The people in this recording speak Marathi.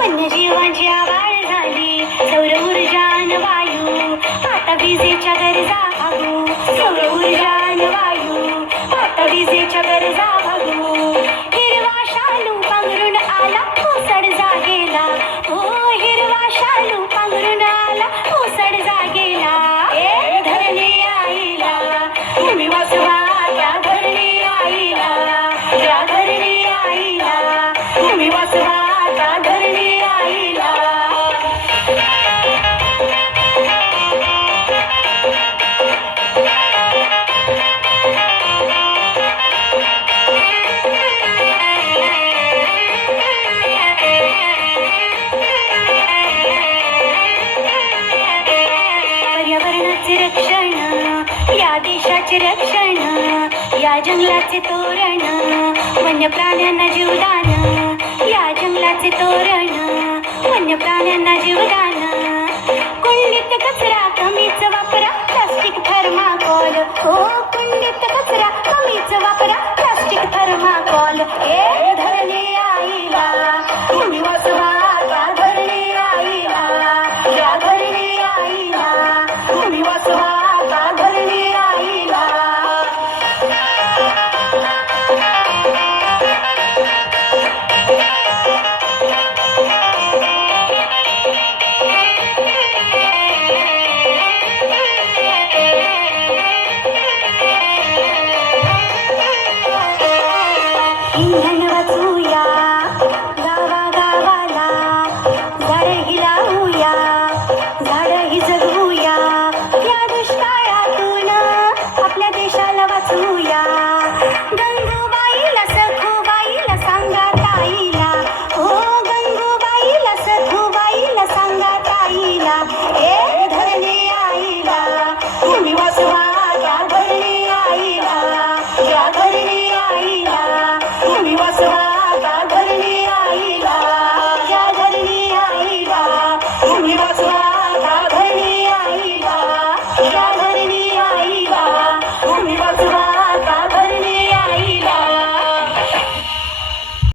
वन्यजीवांची आवाळ झाली, सौर ऊर्जा अन वायू, आता विजेच्या गरजा भागू. सौर ऊर्जा अन वायू, आता विजेच्या गरजा भागू. हिरवा शालू पांघरून आला, ओसड जागेला. हो हिरवा शालू पांघरून आला, ओसड जागेला. ए धरणी आईला, तुम्ही वाचवा त्या धरणी आईला. या धरणी आईला, तुम्ही वाचवा त्या धरणी आईला. पर्यावरणाचे रक्षण, या देशाचे रक्षण, या जंगलाचे तोरण, वन्य प्राण्यांना जीवदान. या जंगलाचे तोरण, वन्य प्राण्यांना जीवदान. कुंडीत कचरा कमीच वापरा, प्लास्टिक थर्माकोल. हो कुंडीत कचरा कमीच वापरा, प्लास्टिक थर्माकोल. ए धरणी आईला, तुम्ही वाचवा त्या धरणी आईला. या धरणी आईला, तुम्ही वाचवा त्या धरणी आईला. इंधन वाचूया गावागावाला, झाडही लावूया, झाडही जगवूया. या दुष्काळातून आपल्या देशाला वाचवूया. गंगूबाईला सखूबाईला सांगा ताईला. हो गंगूबाईला सखूबाईला सांगा ताईला. ए धरणी आईला, तुम्ही वाचवा त्या धरणी आईला. या धरणी आईला, तुम्ही वाचवा त्या धरणी आईला. या धरणी आईला, तुम्ही वाचवा.